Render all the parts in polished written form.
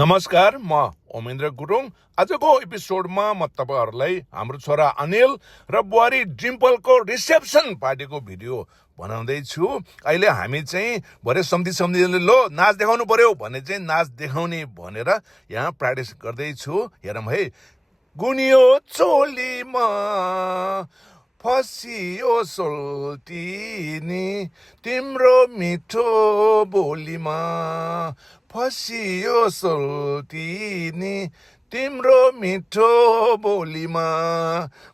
नमस्कार, म ओमेन्द्र गुरुङ। आजको एपिसोडमा म तपाईहरुलाई हाम्रो छोरा अनिल र बुहारी डिम्पलको रिसेप्सन पार्टीको भिडियो बनाउँदै छु। अहिले हामी चाहिँ भरे सम्झिले लो नाच देखाउनु पर्यो भने चाहिँ नाच देखाउने भनेर यहाँ प्र्याक्टिस गर्दै छु। हेरौँ है। गुनियो चोलीमा फसियो सोल्टिनी तिम्रो मिठो बोलीमा फसियो सोल्टिनी तिम्रो मिठो बोलीमा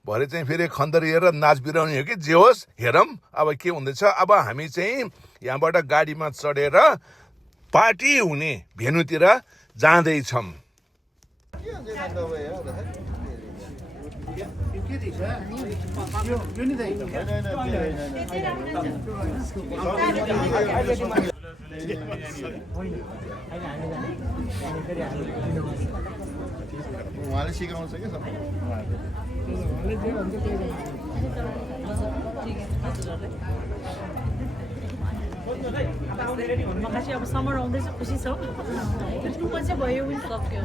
भरे चाहिँ फेरि खन्तर हेरेर नाच बिराउने हो कि जे होस्। हेरौँ अब के हुँदैछ। अब हामी चाहिँ यहाँबाट गाडीमा चढेर पार्टी हुने भेन्यूतिर जाँदैछौँ। उहाँले सिकाउँछ क्या सबै। खासै अब समर आउँदैछ, खुसी छ। उठ्नु चाहिँ भयो सक्यो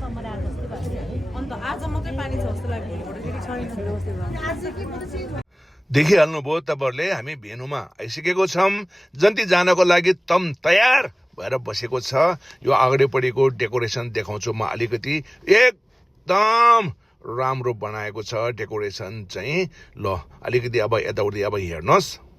समर आएको जस्तो भयो। अन्त आज मात्रै पानी छ जस्तो लाग्यो, भोलिबाट फेरि छैन। देखिहाल्नुभयो तपाईँहरूले, हामी भेन्यूमा आइसकेको छौँ। जन्ती जानको लागि तम तयार भएर बसेको छ। यो अगाडिपट्टिको डेकोरेसन देखाउँछु म अलिकति। एकदम राम्रो बनाएको छ डेकोरेसन चाहिँ। ल अलिकति अब यताउति अब हेर्नुहोस्।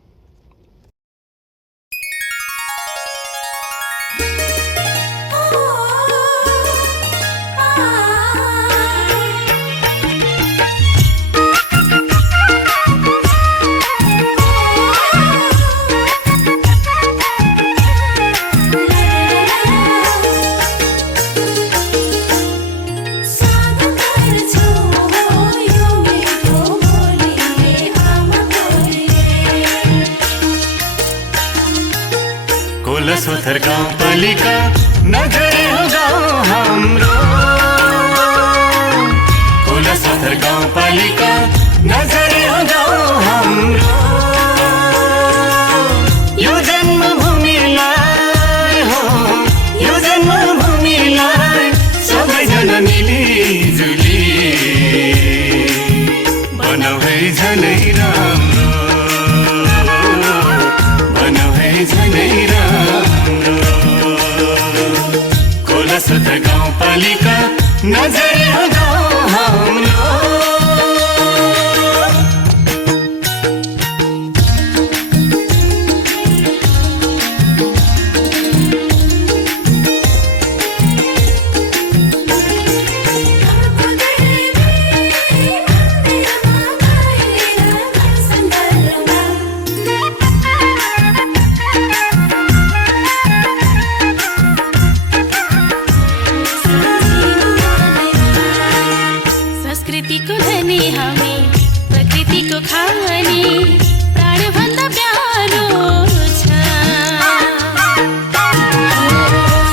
सोथर गाउँपालिका नगरे हो गाउँ हाम्रो। खोला सोथर गाउँपालिका नगरे हो गाउँ हाम्रो। यो जन्मभूमिलाई हो, यो जन्मभूमिलाई सबैजना मिलिजुली बनाऊ है झनै राम्रो, बनाऊ है झनै राम्रो। खोला सोथर गाउँपालिका नजरे हो गाउँ हाम्रो। संस्कृतिको धनी हामी, प्रकृतिको खानी, प्राणभन्दा प्यारो छ।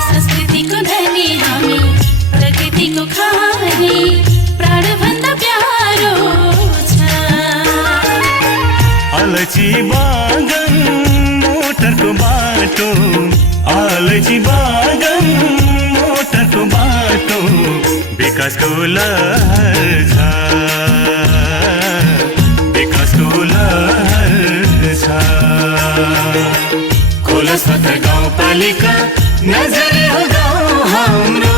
संस्कृतिको धनी हामी, प्रकृतिको खानी, प्राणभन्दा प्यारो छ। अलैँची बागन मोटरको बाटो, अलैँची बागन मोटरको बाटो, विकासको लहर छ, विकासको लहर छ। खोला सोथर गाउँपालिका नजरे हो गाउँ हाम्रो।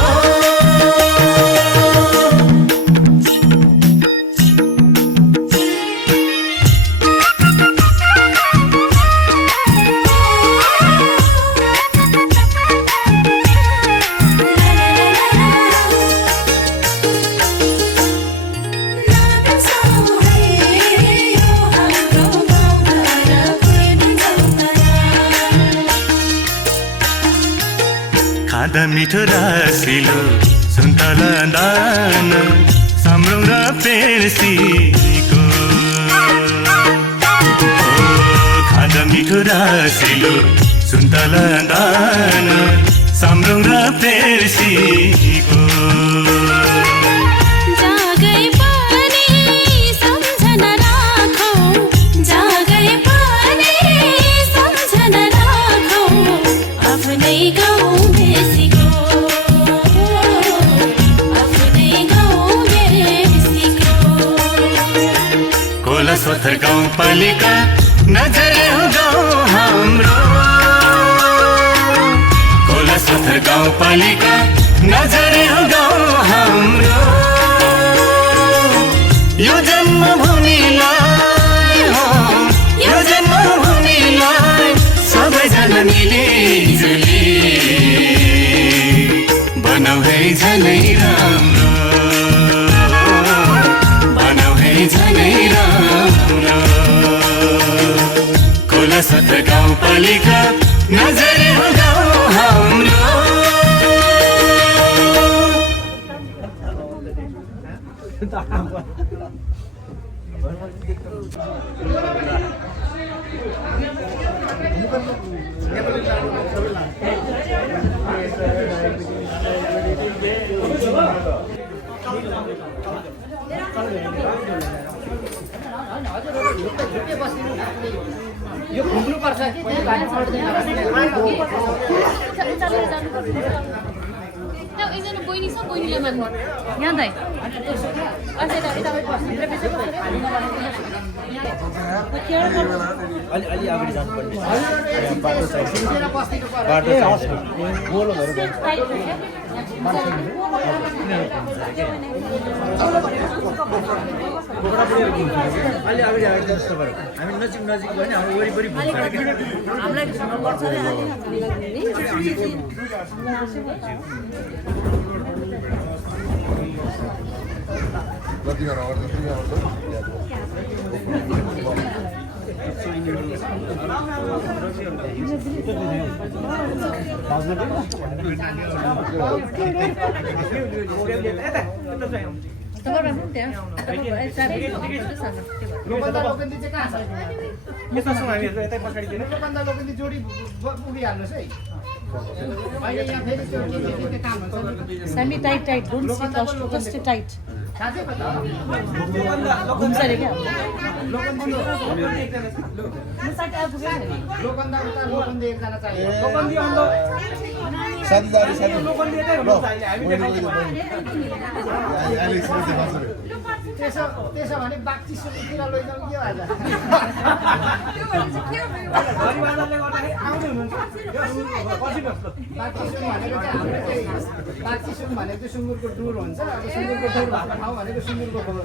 खाँदा मिठो रसिलो सुन्तला दाना, साम्रुङ र पेर्सीको। खाँदा मिठो रसिलो सुन्तला दाना, साम्रुङ र पेर्सीको। जागै पनि सम्झना राखौ, जागै पनि सम्झना राखौ, आफ्नै गाउँ बेसीको। सोथर गाउँपालिका नजरे हो गाउँ हाम्रो खोला सोथर गाउँपालिका नजरे हो गाउँ हाम्रो यो जन्मभूमिलाई यो जन्मभूमिलाई सबैजना मिलिजुली बनाऊ है झनै राम्रो बनाऊ है झनै राम्रो खोला सोथर गाउँपालिका नजरे हो गाउँ हाम्रो यो घुम्नु पर्छ एकजना बहिनी छ बहिनीले माग्नु यहाँ दाइ अलि अगाडि जानुपर्ने बाटो चाहिन्छ बाटो चाहिन्छ गोलोहरू अलि अगाडि अगाडि जस्तो गरौँ हामी नजिक नजिक भयो भने हाम्रो वरिपरि Semi tight, don't sit just stay tight. घुम्छ अरे क्या साथीदारी साथी त्यसो भने बाक्ची सुतिर लैजाउँ के आज बाक्ची सुन भनेको सुँगुरको डुर हुन्छ अब सुँगुरको डुर भएको ठाउँ भनेको सुँगुरको खोर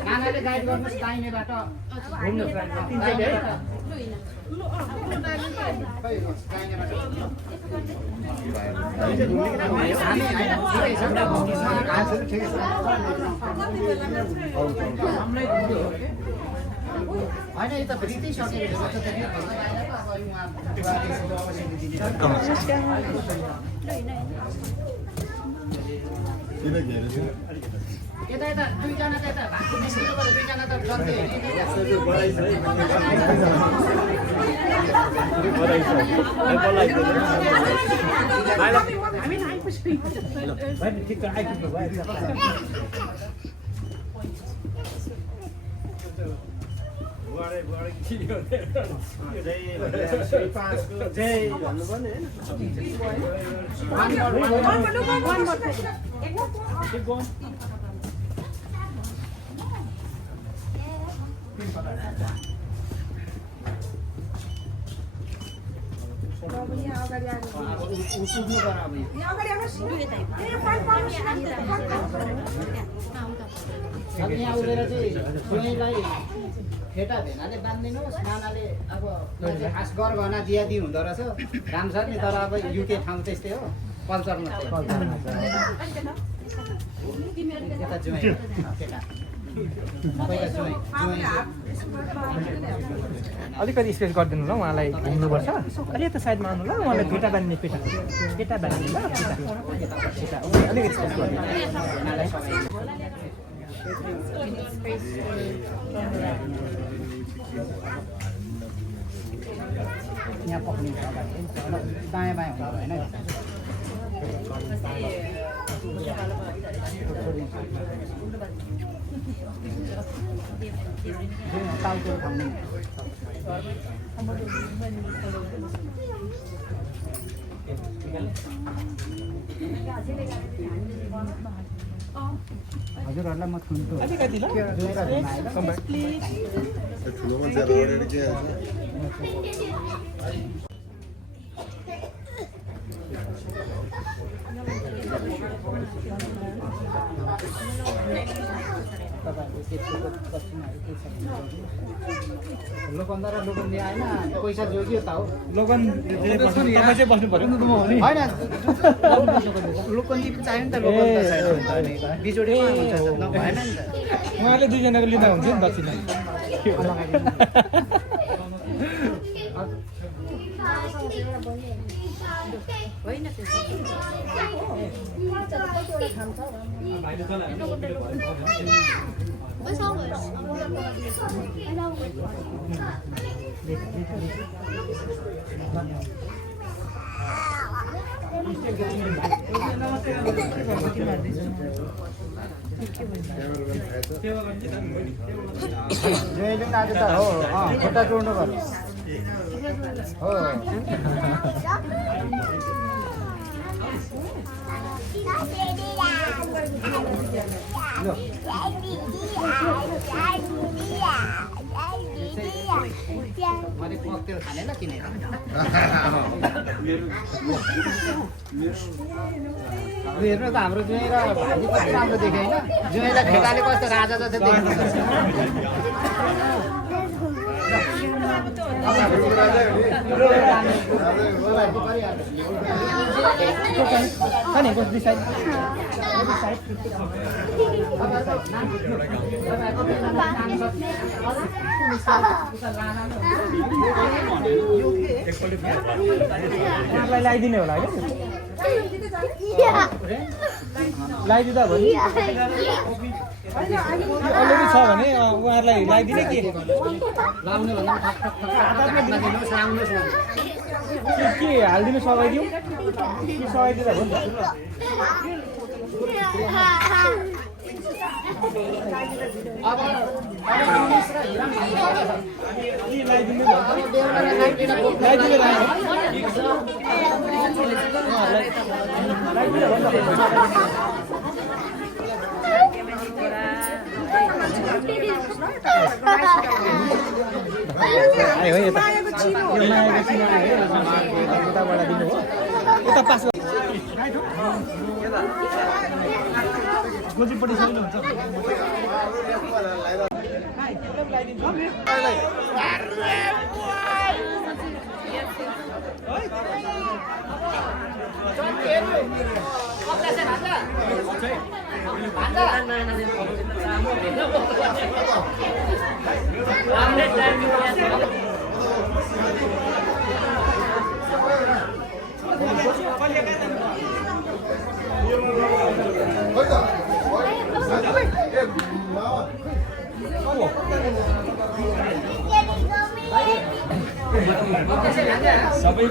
नानाले गाइड गर्नुहोस् दाहिनेबाट घुम्नुहोस् होइन यो त फ्री सकेको यता यता दुईजना त यता भाग दुईजना त जल्दी यहाँ उडेर चाहिँ सुईलाई फेटा भेनाले बाँधिदिनुहोस् नानाले अब खास गरगहना दियादी हुँदो रहेछ राम्रो छ नि तर अब युके ठाउँ त्यस्तै हो कल्चरमा यता जुवाई केटा अलिकति स्पेस गरिदिनु ल उहाँलाई घुम्नुपर्छ अलि यता साइडमा आउनु ल उहाँलाई फेटा बान्ने फेटा बान्ने ल फेटा अलिकति स्पेस गरिदिनु यहाँ पक्रिन्छ अगाडि दायाँ बायाँ हुँदा भएन टाउको खाउने हजुरहरूलाई म थुन्छु अलिकति ल ठुलो मान्छेहरू के तपाईँहरूले त्यतिको दक्षिणहरू के छ लोकन्दा र लोकन्दी आएन पैसा जोगियो त हो लोगन तपाईँ चाहिँ बस्नु पर्यो नि त म भने होइन लोकन्दी चाहियो नि त लोकन्दा छैन बिजोडी भएन नि त उहाँले दुईजनाको लिँदा हुन्थ्यो नि दक्षिणा जोइले आज त हो खुट्टा जोड्नु पर्यो हो मैले ककटेल खाने ल किनेर हेर्नु त हाम्रो जुवाई र भाइजी कति राम्रो देख्यो होइन जुवाईलाई ठेकाले कस्तो राजा जस्तो देख्नु उहाँलाई लगाइदिने होला क्या लगाइदिँदा भयो नि अलरेडी छ भने उहाँहरूलाई लगाइदिने के लाउने भन्दा के हालिदिनु सघाइदिउँ के सघाइदिँदा भयो नि लगाइदिनु आयो है यता यो मायाको सिना आयो उताबाट दिनु हो यता पास गोजीपट्टि सक्नुहुन्छ सबै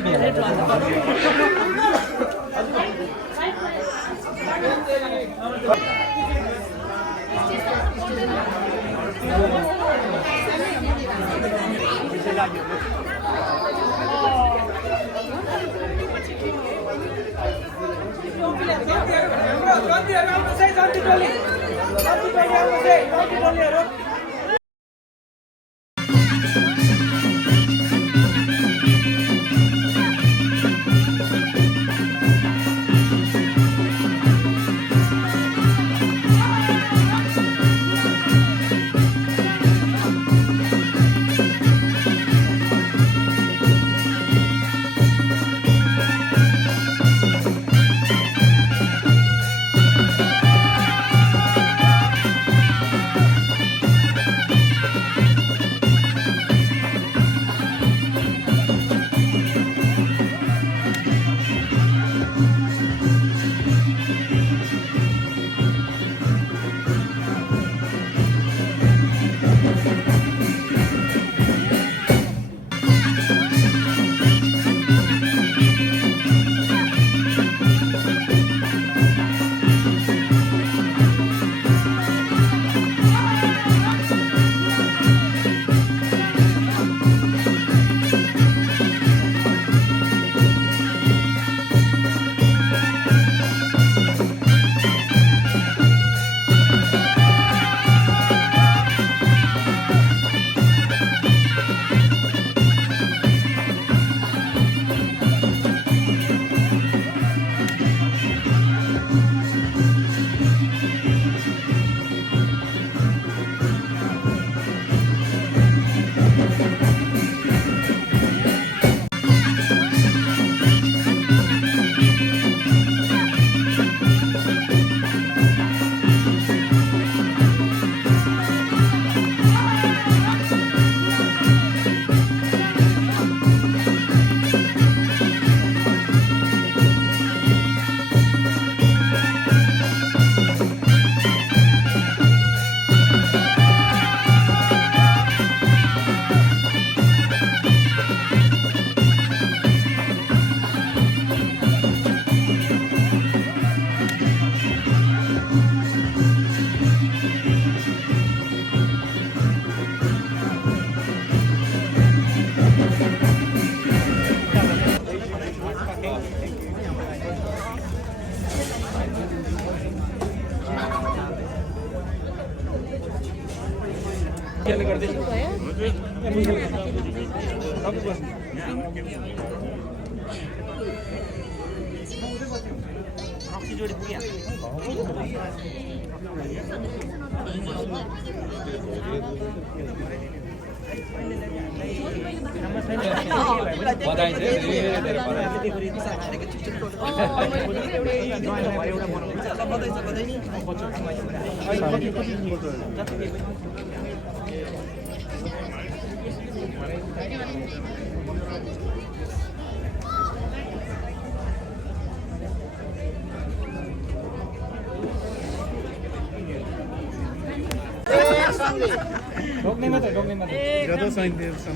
रोक्ने मात्रै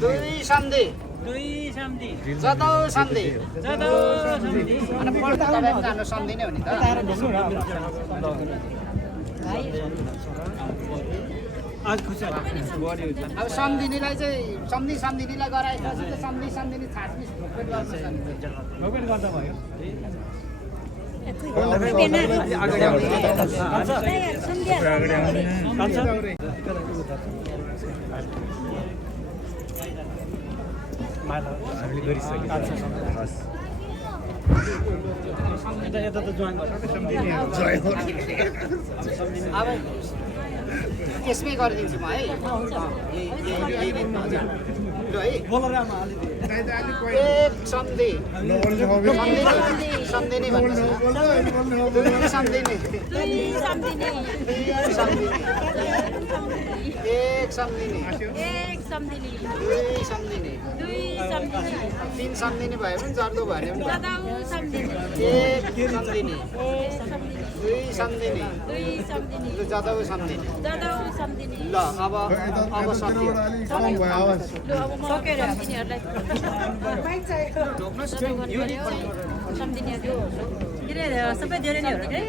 दुई सन्धि जदौ सन्धि अनि पल्ट तपाईँ जानु सन्धि नै हो नि त अब सम्धिनीलाई चाहिँ सम्धिनीलाई गराएपछि चाहिँ सम्धिनी छासमिस रोक्ने गर्दा भयो अब यसमै गरिदिन्छु म है एक सन्धि सम्धिनी भन्नुहोस् सम्धिनी एक सम्धिनी दुई सम्धिनी तिन सम्धिनी भयो भने जर्दो भयो भने एक सम्धिनी दुई सम्धिनी जदौ सम्धिनी ल अब सक्यो सबै धेरै नै हो के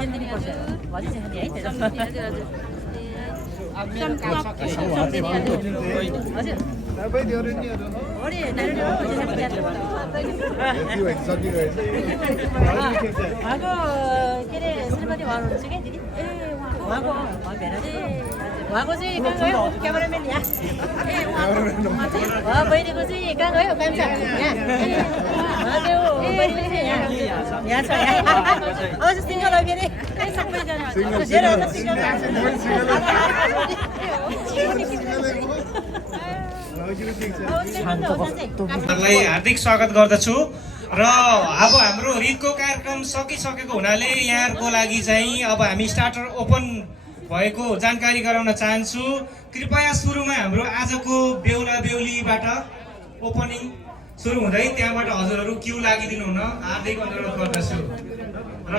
जिन्दगी पर्छ भरि चाहिँ है उहाँको के अरे श्रीमती घर हुनुहुन्छ क्या दिदी उहाँको भेडा चाहिँ उहाँको चाहिँ कहाँ गयो क्यामेराम्यान यहाँ बहिनीको चाहिँ कहाँ गयो कान्छ यहाँ छ अझ सिङ्गल हो के अरे सबैजना हार्दिक स्वागत गर्दछु र अब हाम्रो रितको कार्यक्रम सकिसकेको हुनाले यहाँहरूको लागि चाहिँ अब हामी स्टार्टर ओपन भएको जानकारी गराउन चाहन्छु। कृपया सुरुमा हाम्रो आजको बेहुला बेहुलीबाट ओपनिङ सुरु हुँदै त्यहाँबाट हजुरहरू क्यू लागिदिनु हुन हार्दिक अनुरोध गर्दछु। र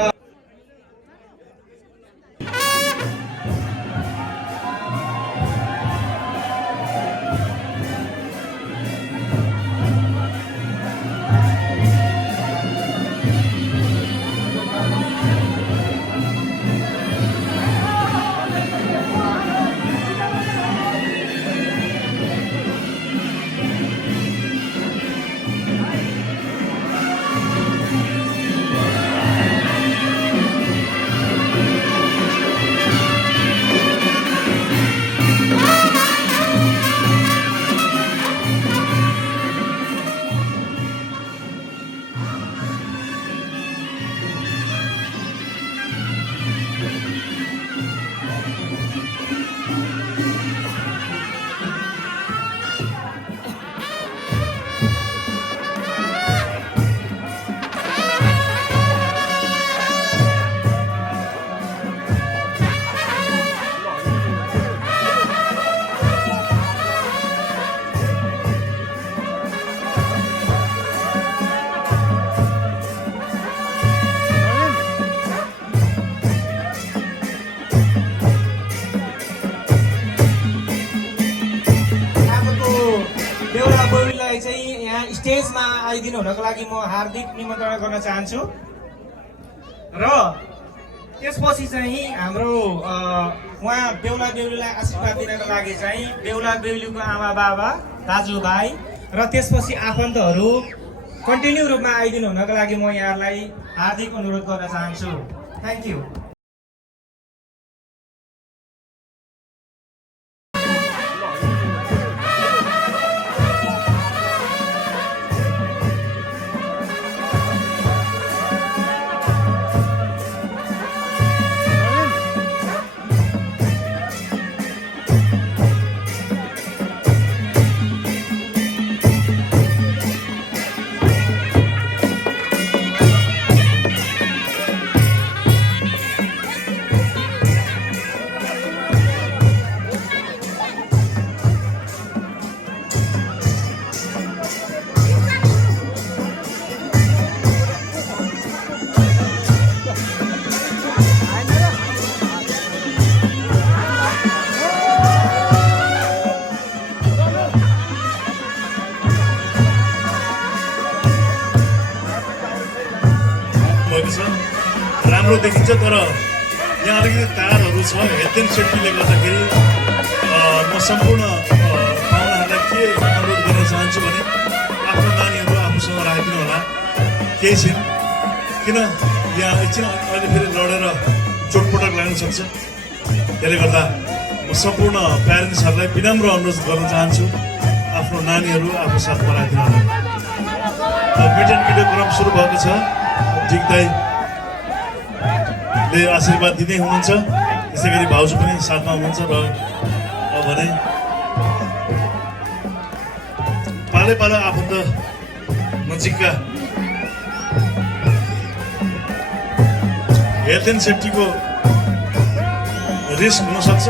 स्टेजमा आइदिनु हुनको लागि म हार्दिक निमन्त्रणा गर्न चाहन्छु। र त्यसपछि चाहिँ हाम्रो उहाँ बेहुला बेहुलीलाई आशीर्वाद दिनको लागि चाहिँ बेहुला बेहुलीको आमा बाबा दाजुभाइ र त्यसपछि आफन्तहरू कन्टिन्यू रूपमा आइदिनु हुनको लागि म यहाँलाई हार्दिक अनुरोध गर्न चाहन्छु। Thank you. देखिन्छ तर यहाँ अलिकति तारहरू छ हेल्थ एन्ड सेफ्टीले गर्दाखेरि म सम्पूर्ण पाहुनाहरूलाई के अनुरोध गर्न चाहन्छु भने आफ्नो नानीहरू आफूसँग राखिदिनु होला केही छैन किन यहाँ एकछिन अहिले फेरि लडेर चोटपटक लाग्न सक्छ त्यसले गर्दा म सम्पूर्ण प्यारेन्ट्सहरूलाई विनम्र अनुरोध गर्न चाहन्छु आफ्नो नानीहरू आफू साथमा राखिदिनु होला मिट एन्ड भिडियो क्रम सुरु भएको छ ठिक दाइले आशीर्वाद दिँदै हुनुहुन्छ त्यसै गरी भाउजू पनि साथमा हुनुहुन्छ र भने पालै पालो आफन्त नजिकका हेल्थ एन्ड सेफ्टीको रिस्क हुनसक्छ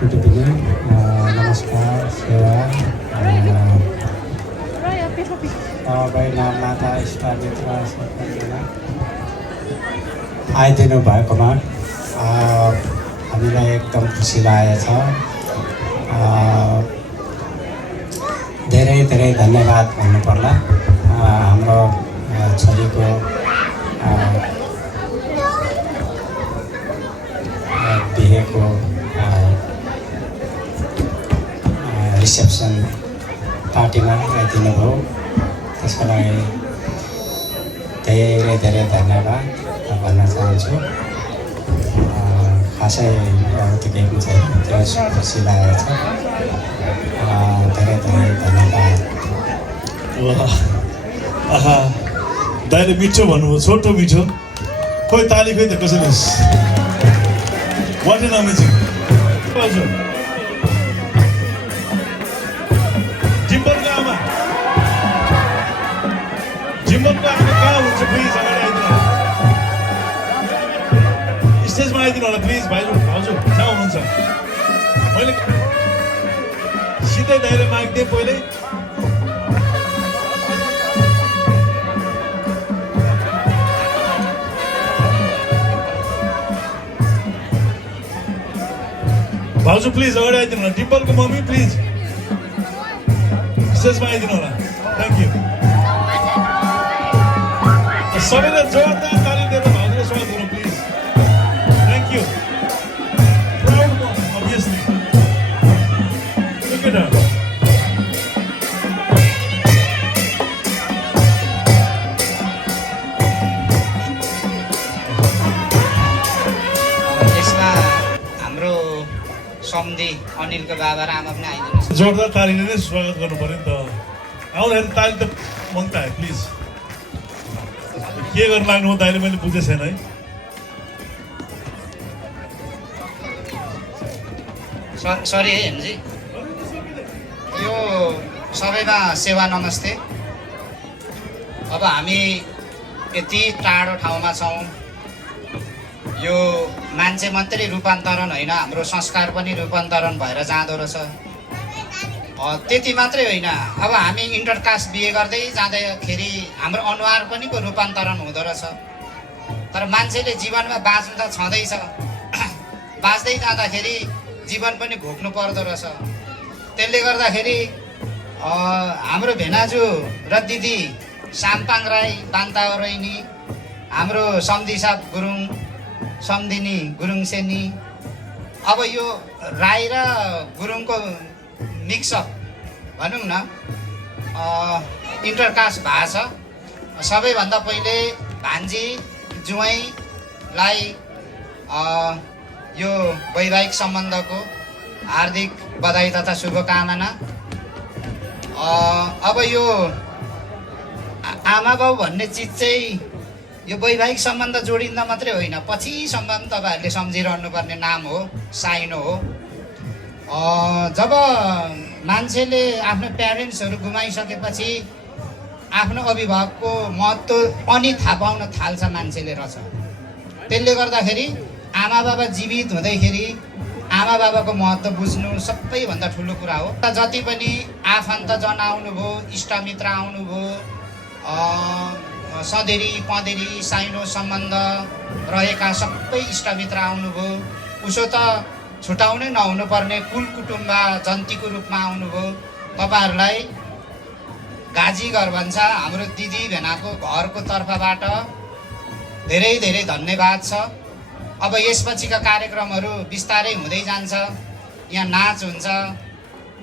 गुड इभिनिङ नमस्कार सेवा तपाईँ नाममाता इष्टमित्र सबैजना आइदिनु भएकोमा हामीलाई एकदम खुसी लागेको छ। धेरै धेरै धन्यवाद भन्नुपर्ला हाम्रो छोरीको बिहेको रिसेप्सन पार्टीमा आइदिनु भयो, त्यसको लागि धेरै धेरै धन्यवाद भन्न चाहन्छु। खासै त्यो केही पनि छैन, त्यो खुसी लागेको छ। धेरै धेरै धन्यवाद। आहा दाइले मिठो भन्नुभयो, छोटो मिठो। खोइ ताली खोइ त कसैले। What an amazing. जिम्बलको आमा कहाँ हुन्छ? प्लिज अगाडि आइदिनु, स्टेजमा आइदिनु होला प्लिज। भाउजू कहाँ हुनुहुन्छ? मैले सिधै दाइले मागिदिएँ पहिले। भाउजू प्लिज अगाडि आइदिनु होला। डिम्पलको मम्मी प्लिज स्टेजमा आइदिनु होला। Thank you. सबैले जोरदार ताली दिएर भाउजूलाई स्वागत गरौँ please. Thank you. Proud mom obviously. Look at her. यसमा हाम्रो सम्धी अनिलको बाबा र आमा पनि आइदिनु। जोरदार तालीले नै स्वागत गर्नु पऱ्यो नि त। आउँदाखेरि ताली त मङ्ता है प्लिज। के गर्न लाग्नु हो दाइले, मैले बुझेको छैन है। सरी है हेमजी, यो सबैमा सेवा नमस्ते। अब हामी यति टाढो ठाउँमा छौँ, यो मान्छे मात्रै रूपान्तरण होइन, हाम्रो संस्कार पनि रूपान्तरण भएर जाँदो रहेछ। त्यति मात्रै होइन, अब हामी इन्टरकास्ट बिहे गर्दै जाँदाखेरि हाम्रो अनुहार पनि को रूपान्तरण हुँदो रहेछ। तर मान्छेले जीवनमा बाँच्नु त छँदैछ, बाँच्दै जाँदाखेरि जीवन पनि भोग्नु पर्दो रहेछ। त्यसले गर्दाखेरि हाम्रो भेनाजु र दिदी साम्पाङ राई बान्ता रैनी, हाम्रो सम्धी साहब गुरुङ, सम्धिनी गुरुङ सेनी, अब यो राई र गुरुङको मिक्सअप भनौँ न, इन्टरकास्ट भएको छ। सबैभन्दा पहिले भान्जी जुवाइँलाई यो वैवाहिक सम्बन्धको हार्दिक बधाई तथा शुभकामना। अब यो आमा बाउ भन्ने चिज चाहिँ यो वैवाहिक सम्बन्ध जोडिँदा मात्रै होइन, पछिसम्म पनि तपाईँहरूले सम्झिरहनुपर्ने नाम हो, साइनो हो। जब मान्छेले आफ्नो प्यारेन्ट्सहरू गुमाइसकेपछि आफ्नो अभिभावकको महत्त्व अनि थाहा पाउन थाल्छ मान्छेले रहेछ। त्यसले गर्दाखेरि आमा बाबा जीवित हुँदैखेरि आमा बाबाको महत्त्व बुझ्नु सबैभन्दा ठुलो कुरा हो। जति पनि आफन्तजन आउनुभयो, इष्टमित्र आउनुभयो, सधेरी पँधेरी साइनो सम्बन्ध रहेका सबै इष्टमित्र आउनुभयो, उसो त छुटाउनै नहुनुपर्ने कुल कुटुम्ब जन्तीको रूपमा आउनुभयो। तपाईँहरूलाई गाजी घर भन्छ हाम्रो दिदी भेनाको घरको तर्फबाट धेरै धेरै धन्यवाद छ। अब यसपछिका कार्यक्रमहरू बिस्तारै हुँदै जान्छ, यहाँ नाच हुन्छ,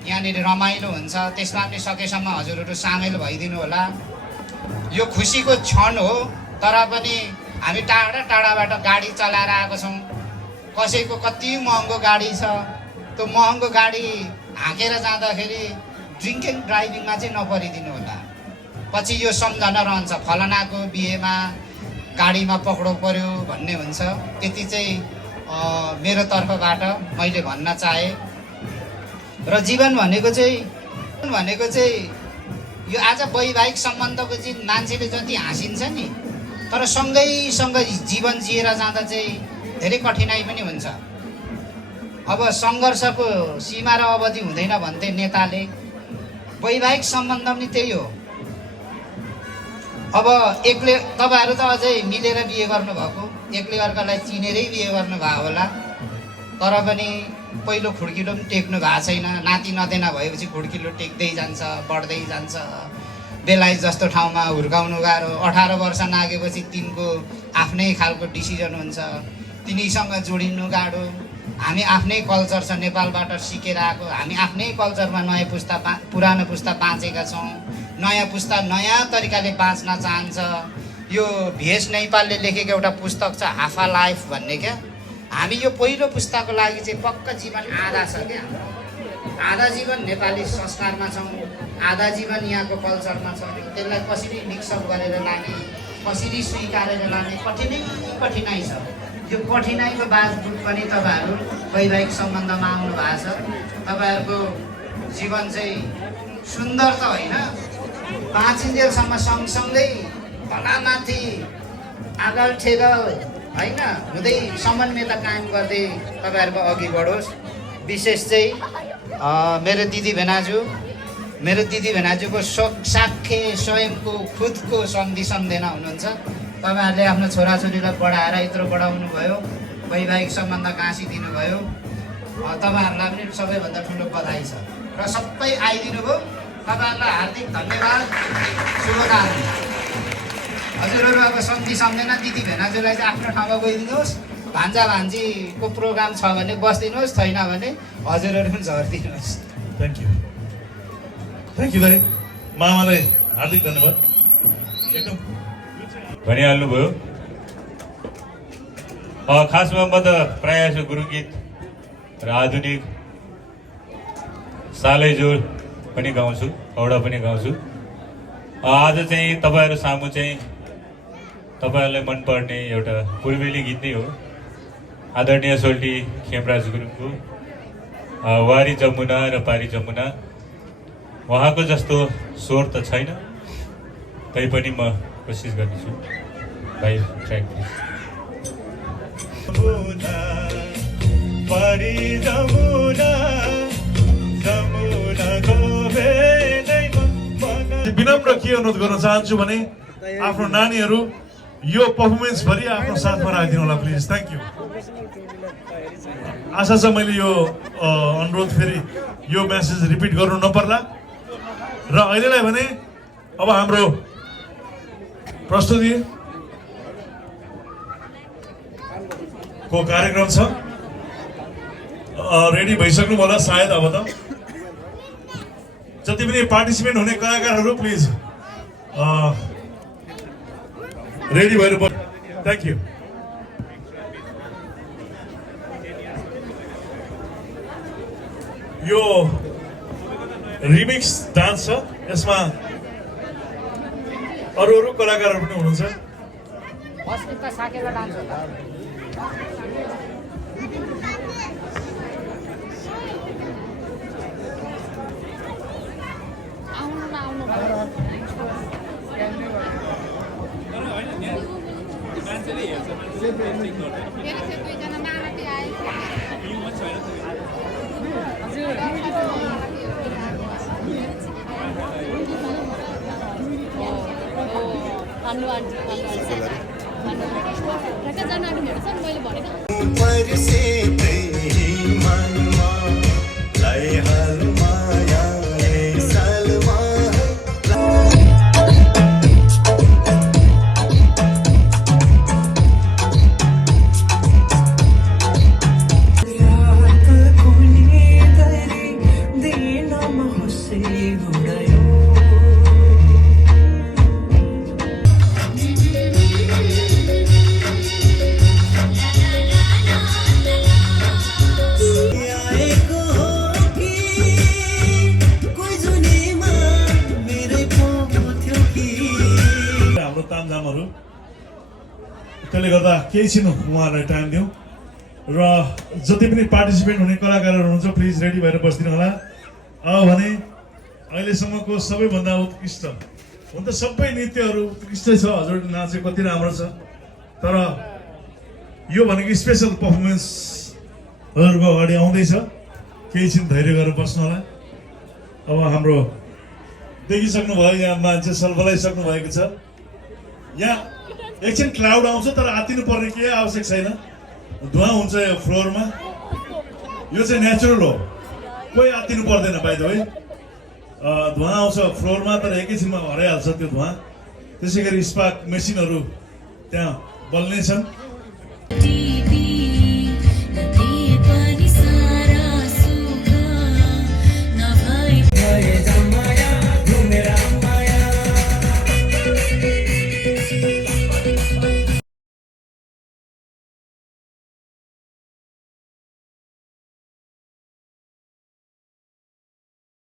यहाँनिर रमाइलो हुन्छ, त्यसमा पनि सकेसम्म हजुरहरू सामेल भइदिनु होला। यो खुसीको क्षण हो, तर पनि हामी टाढा टाढाबाट गाडी चलाएर आएको छौँ। कसैको कति महँगो गाडी छ, त्यो महँगो गाडी हाँकेर जाँदाखेरि ड्रिङ्किङ ड्राइभिङमा चाहिँ नपरिदिनु होला। पछि यो सम्झना रहन्छ, फलानाको बिहेमा गाडीमा पक्राउ पर्यो भन्ने हुन्छ। त्यति चाहिँ मेरो तर्फबाट मैले भन्न चाहेँ। र जीवन भनेको चाहिँ यो आज वैवाहिक सम्बन्धको चाहिँ मान्छेले जति हाँसिन्छ नि, तर सँगै जीवन जिएर जाँदा चाहिँ धेरै कठिनाइ पनि हुन्छ। अब सङ्घर्षको सीमा र अवधि हुँदैन भन्थे नेताले। वैवाहिक सम्बन्ध पनि त्यही हो। अब एकले तपाईँहरू त अझै मिलेर बिहे गर्नुभएको, एकले अर्कालाई चिनेरै बिहे गर्नुभयो होला, तर पनि पहिलो खुड्किलो पनि टेक्नु भएको छैन। नाति नदेना भएपछि खुड्किलो टेक्दै जान्छ, बढ्दै जान्छ। बेलायत जस्तो ठाउँमा हुर्काउनु गाह्रो। 18 वर्ष नागेपछि तिनको आफ्नै खालको डिसिजन हुन्छ, तिनीसँग जोडिनु गाह्रो। हामी आफ्नै कल्चर छ, नेपालबाट सिकेर आएको। हामी आफ्नै कल्चरमा नयाँ पुस्ता पुरानो पुस्ता बाँचेका छौँ। नयाँ पुस्ता नयाँ तरिकाले बाँच्न चाहन्छ। यो भेष नैपालले लेखेको एउटा पुस्तक छ हाफा लाइफ भन्ने क्या। हामी यो पहिलो पुस्ताको लागि चाहिँ पक्का जीवन आधा छ क्या। आधा जीवन नेपाली संस्कारमा छौँ, आधा जीवन यहाँको कल्चरमा छ। त्यसलाई कसरी मिक्सअप गरेर लाने, कसरी स्वीकारेर लाने कठिनाइ छ। यो कठिनाइको बावजुद पनि तपाईँहरू वैवाहिक सम्बन्धमा आउनु भएको छ। तपाईँहरूको जीवन चाहिँ सुन्दर त होइन, बाँचिन्जेलसम्म सँगसँगै तलमाथि आगल ठेगल होइन हुँदै समन्वयता कायम गर्दै तपाईँहरूको अघि बढोस्। विशेष चाहिँ मेरो दिदी भेनाजुको साख्य स्वयंको खुदको सन्धि सम्झना हुनुहुन्छ। तपाईँहरूले आफ्नो छोराछोरीलाई पढाएर यत्रो बढाउनु भयो, वैवाहिक सम्बन्ध गाँसिदिनु भयो। तपाईँहरूलाई पनि सबैभन्दा ठुलो बधाई छ र सबै आइदिनु भयो। तपाईँहरूलाई हार्दिक धन्यवाद, शुभकामना। हजुरहरू अब सन्धि सम्झना दिदी भेनाजुलाई चाहिँ आफ्नो ठाउँमा गइदिनुहोस्। भान्जा भान्जीको प्रोग्राम छ भने बसिदिनुहोस्, छैन भने हजुरहरू पनि झरिदिनुहोस्। थ्याङ्क यू दाइ। मामालाई हार्दिक धन्यवाद। एकदम भनिहाल्नुभयो। खासमा म त प्रायः जसो गुरुगीत र आधुनिक सालैजोर पनि गाउँछु, औडा पनि गाउँछु। आज चाहिँ तपाईँहरू सामु चाहिँ तपाईँहरूलाई मनपर्ने एउटा पूर्वेली गीत नै हो। आदरणीय सोल्टी खेमराज गुरुङको वारी जमुना र पारी जमुना। उहाँको जस्तो स्वर त छैन, तैपनि म कोसिस गर्नेछु। भाइ ट्र्याक प्लिज। विनम्र के अनुरोध गर्न चाहन्छु भने आफ्नो नानीहरू यो पर्फर्मेन्स भरि आफ्नो साथमा राखिदिनु होला प्लिज। Thank you. आशा छ मैले यो अनुरोध फेरि यो मेसेज रिपिट गर्नु नपर्ला। र अहिलेलाई भने अब हाम्रो प्रस्तुति को कार्यक्रम छ। रेडी भइसक्नु होला सायद। अब त जति पनि पार्टिसिपेन्ट हुने कलाकारहरू प्लिज रेडी भएर थ्याङ्क यू। यो रिमिक्स डान्स छ, यसमा अरू कलाकारहरू पनि हुनुहुन्छ। अस्मिता साकेको डान्स होला। त्यसले गर्दा केही छिन उहाँहरूलाई टाइम दिउँ। र जति पनि पार्टिसिपेन्ट हुने कलाकारहरू हुनुहुन्छ प्लिज रेडी भएर बसिदिनु होला। अब भने अहिलेसम्मको सबैभन्दा उत्कृष्ट, हुन त सबै नृत्यहरू उत्कृष्टै छ, हजुर नाचे कति राम्रो छ, तर यो भनेको स्पेसल पर्फर्मेन्स हजुरको अगाडि आउँदैछ केही छिन धैर्य गरेर बस्नु होला अब हाम्रो देखिसक्नु भयो यहाँ मान्छे सलबलाइसक्नु भएको छ यहाँ एकछिन क्लाउड आउँछ तर आत्तिनु पर्ने केही आवश्यक छैन धुवा हुन्छ यो फ्लोरमा यो चाहिँ नेचुरल हो कोही आत्तिनु पर्दैन बाइ द वे धुवा आउँछ फ्लोरमा तर एकैछिनमा हराइहाल्छ त्यो धुवा त्यसै गरी स्पार्क मेसिनहरू त्यहाँ बल्नेछन्